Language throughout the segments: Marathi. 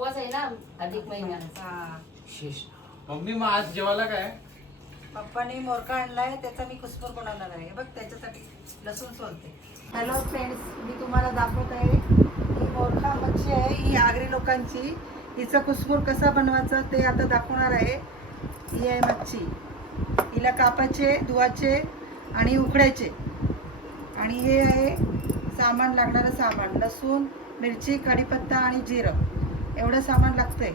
उपवास आहे ना अधिक महिन्यात. शेष. मम्मी मग आज जेवायला काय? पप्पाने मोरका आणलाय, त्याचा मी कुसमुर बनवणार आहे बघ, त्याच्यासाठी लसूण सोलते. हॅलो फ्रेंड्स, मी तुम्हाला दाखवत आहे ही मोरका मच्छी आहे, ही आगरी लोकांची. हिचं कुसमुर कसा बनवायचा ते आता दाखवणार आहे. ही आहे मच्छी, हिला कापायचे, धुवायचे आणि उकडायचे. आणि हे आहे सामान, लागणारं सामान लसूण, मिरची, कढीपत्ता आणि जिरं, एवढं सामान लागतंय.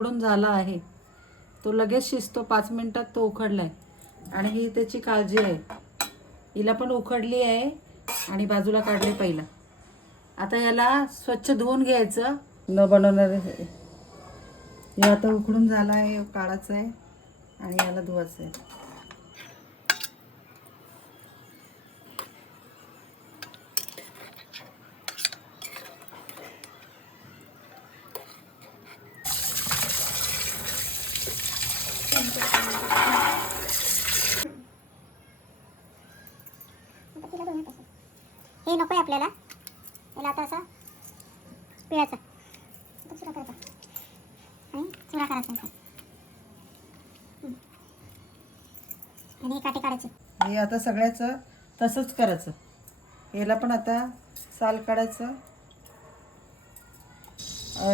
उकडून झाला आहे, तो लगेच शिजतो, 5 मिनिटात तो उकडलाय. आणि ही त्याची काळजी आहे, हिला पण उकडली आहे आणि बाजूला काढले पहिला. आता याला स्वच्छ धुवून घ्यायचं, न बनवणार हे आता उकडून झाला आहे, काढायचं आहे आणि याला धुवायचं आहे. हे नको आहे आपल्याला, याला आता असं पिळायचं, चुरा करायचा आणि चुरा करायचा आणि काटे काढायचे. हे आता सगळ्याचं तसंच करायचं. याला पण आता साल काढायचं,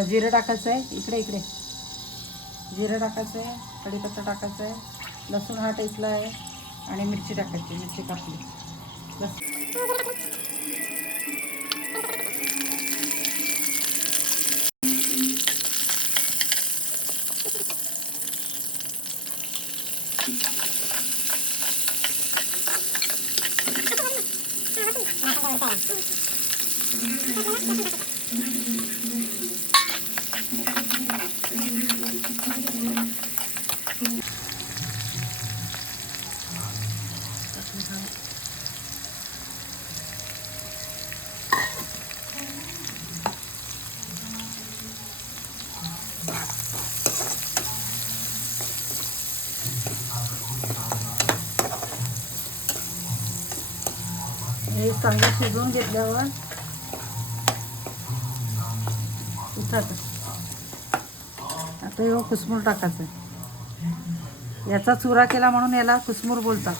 जिरं टाकायचं आहे, इकडे इकडे जिरं टाकायचं आहे, कढीपत्ता टाकायचं आहे, लसूण हा टेचला आहे आणि मिरची टाकायची, मिरची कापली बस. हे चांगलं शिजवून घेतल्यावर उठायचं. आता हे कुसमुर टाकायचं. याचा चुरा केला म्हणून याला कुसमुर बोलतात.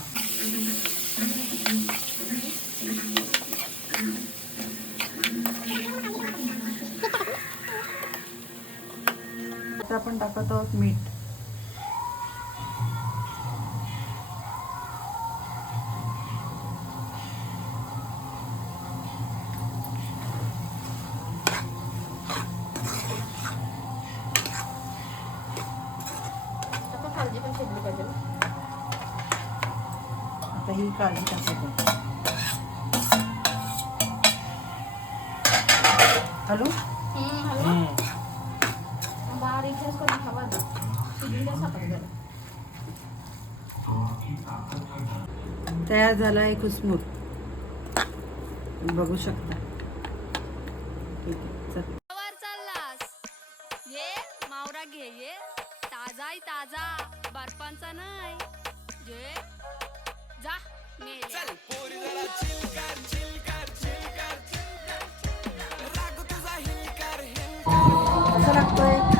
आता आपण टाकत आहोत मीठ. काळजी पण शिजली पाहिजे. आता ही काळजी टाकायची. हॅलो बारीक करून खावा ना, शिजलेलं सापड जरा. तयार झाला आहे कुसमुर, बघू शकता. ठीक आहे, चल. वर चाललास ये मावरा घे, ये ताजाय ताजा, बर्फांचा नाही जे जा मेले. चल पोरी जरा चिल कर, चिल कर, चिल कर, चिल कर, राग तुझा हिल कर, हिल कर. कसं लागतोय?